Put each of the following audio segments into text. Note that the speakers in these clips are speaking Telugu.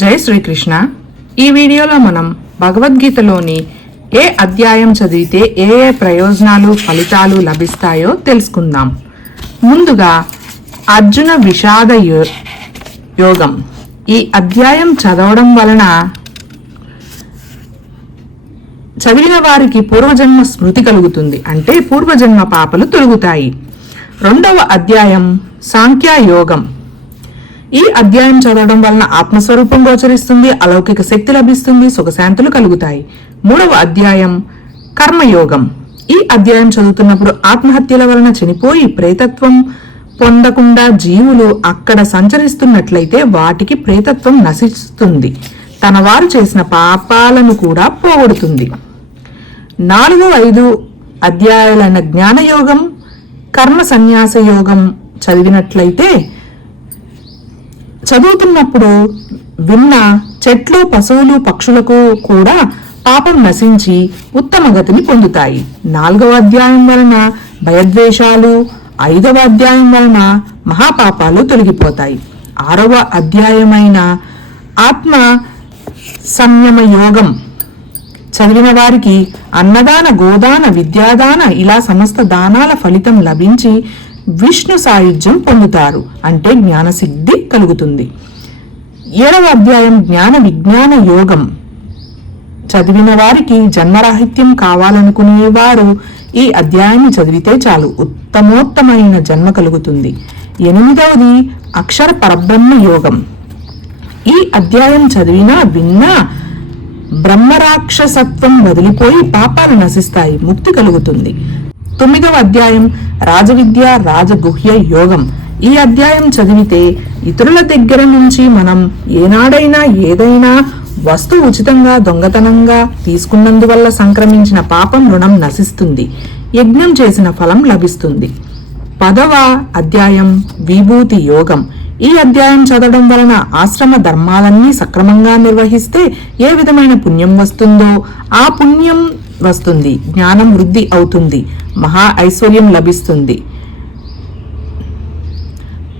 జై శ్రీకృష్ణ. ఈ వీడియోలో మనం భగవద్గీతలోని ఏ అధ్యాయం చదివితే ఏ ఏ ప్రయోజనాలు ఫలితాలు లభిస్తాయో తెలుసుకుందాం. ముందుగా అర్జున విషాద యో- యోగం. ఈ అధ్యాయం చదవడం వలన చదివిన వారికి పూర్వజన్మ స్మృతి కలుగుతుంది. అంటే పూర్వజన్మ పాపలు తొలుగుతాయి. రెండవ అధ్యాయం సాంఖ్యా యోగం ఈ అధ్యాయం చదవడం వలన ఆత్మస్వరూపం గోచరిస్తుంది అలౌకిక శక్తి లభిస్తుంది సుఖశాంతులు కలుగుతాయి. మూడవ అధ్యాయం కర్మయోగం. ఈ అధ్యాయం చదువుతున్నప్పుడు ఆత్మహత్యల వలన చనిపోయి ప్రేతత్వం పొందకుండా జీవులు అక్కడ సంచరిస్తున్నట్లయితే వాటికి ప్రేతత్వం నశిస్తుంది. తన వారు చేసిన పాపాలను కూడా పోగొడుతుంది. నాలుగు ఐదు అధ్యాయాలైన జ్ఞానయోగం కర్మ సన్యాస యోగం చదివినట్లయితే చదువుతున్నప్పుడు విన్న చెట్లు పశువులు పక్షులకు కూడా పాపం నశించి ఉత్తమ గతిని పొందుతాయి. నాలుగవ అధ్యాయం వలన భయద్వేషాలు ఐదవ అధ్యాయం వలన మహాపాపాలు తొలగిపోతాయి. ఆరవ అధ్యాయమైన ఆత్మ సంయమ యోగం చదివిన వారికి అన్నదాన గోదాన విద్యాదాన ఇలా సమస్త దానాల ఫలితం లభించి విష్ణు సాయుధ్యం పొందుతారు. అంటే జ్ఞానసిద్ధి కలుగుతుంది. ఏడవ అధ్యాయం జ్ఞాన విజ్ఞాన యోగం. చదివిన వారికి జన్మరాహిత్యం కావాలనుకునేవారు ఈ అధ్యాయాన్ని చదివితే చాలు. ఉత్తమోత్తమైన జన్మ కలుగుతుంది. ఎనిమిదవది అక్షర పరబ్రహ్మ యోగం. ఈ అధ్యాయం చదివినా విన్నా బ్రహ్మరాక్షసత్వం వదిలిపోయి పాపాలు నశిస్తాయి. ముక్తి కలుగుతుంది. తొమ్మిదవ అధ్యాయం రాజవిద్య రాజగుహ్య యోగం. ఈ అధ్యాయం చదివితే ఇతరుల దగ్గర నుంచి మనం ఏనాడైనా ఏదైనా వస్తువు ఉచితంగా దొంగతనంగా తీసుకున్నందువల్ల సంక్రమించిన పాపం రుణం నశిస్తుంది. యజ్ఞం చేసిన ఫలం లభిస్తుంది. పదవ అధ్యాయం విభూతి యోగం. ఈ అధ్యాయం చదవడం వలన ఆశ్రమ ధర్మాలన్నీ సక్రమంగా నిర్వహిస్తే ఏ విధమైన పుణ్యం వస్తుందో ఆ పుణ్యం వస్తుంది జ్ఞానం వృద్ధి అవుతుంది. మహా ఐశ్వర్యం లభిస్తుంది.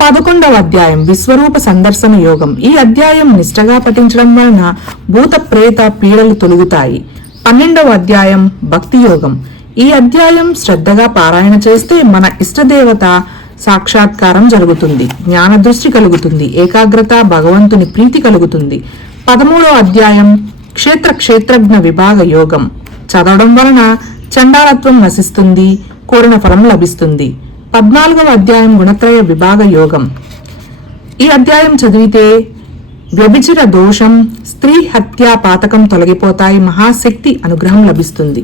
పదకొండవ అధ్యాయం విశ్వరూప సందర్శన యోగం. ఈ అధ్యాయం నిష్టగా పఠించడం వలన భూత ప్రేత పీడలు తొలుగుతాయి. పన్నెండవ అధ్యాయం భక్తి యోగం. ఈ అధ్యాయం శ్రద్ధగా పారాయణ చేస్తే మన ఇష్టదేవత సాక్షాత్కారం జరుగుతుంది. జ్ఞాన దృష్టి కలుగుతుంది. ఏకాగ్రత భగవంతుని ప్రీతి కలుగుతుంది. పదమూడవ అధ్యాయం క్షేత్ర క్షేత్రజ్ఞ విభాగ యోగం. చదవడం వలన చండాలత్వం నశిస్తుంది కోరిన ఫలం లభిస్తుంది. పద్నాలుగవ అధ్యాయం గుణత్రయ విభాగ యోగం. ఈ అధ్యాయం చదివితే వ్యభిచర దోషం స్త్రీ హత్యా పాతకం తొలగిపోతాయి మహాశక్తి అనుగ్రహం లభిస్తుంది.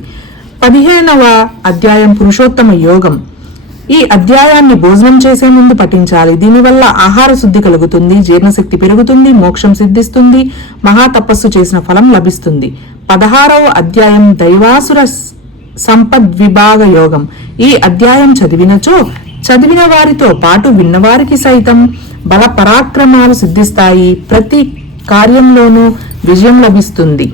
పదిహేనవ అధ్యాయం పురుషోత్తమ యోగం. ఈ అధ్యాయాన్ని భోజనం చేసే ముందు పఠించాలి. దీనివల్ల ఆహార శుద్ధి కలుగుతుంది జీర్ణశక్తి పెరుగుతుంది మోక్షం సిద్ధిస్తుంది మహా తపస్సు చేసిన ఫలం లభిస్తుంది. పదహారవ అధ్యాయం దైవాసుర సంపద్విభాగ యోగం. ఈ అధ్యాయం చదివినచో చదివిన వారితో పాటు విన్నవారికి సైతం బల పరాక్రమాలు సిద్ధిస్తాయి. ప్రతి కార్యంలోనూ విజయం లభిస్తుంది.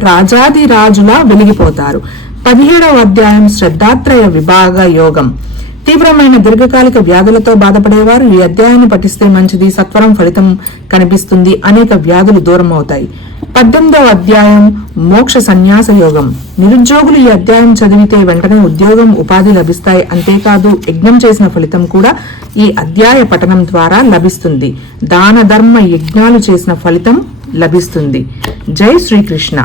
రాజాది రాజులా వెలిగిపోతారు. పదిహేడవ అధ్యాయం శ్రద్ధాత్రయ విభాగ యోగం. తీవ్రమైన దీర్ఘకాలిక వ్యాధులతో బాధపడేవారు ఈ అధ్యాయాన్ని పఠిస్తే మంచిది. సత్వరం ఫలితం కనిపిస్తుంది. అనేక వ్యాధులు దూరం అవుతాయి పద్దెనిమిదవ అధ్యాయం మోక్ష సన్యాస యోగం. నిరుద్యోగులు ఈ అధ్యాయం చదివితే వెంటనే ఉద్యోగం ఉపాధి లభిస్తాయి. అంతేకాదు యజ్ఞం చేసిన ఫలితం కూడా ఈ అధ్యాయ పఠనం ద్వారా లభిస్తుంది. దాన ధర్మ యజ్ఞాలు చేసిన ఫలితం లభిస్తుంది. జై శ్రీకృష్ణ.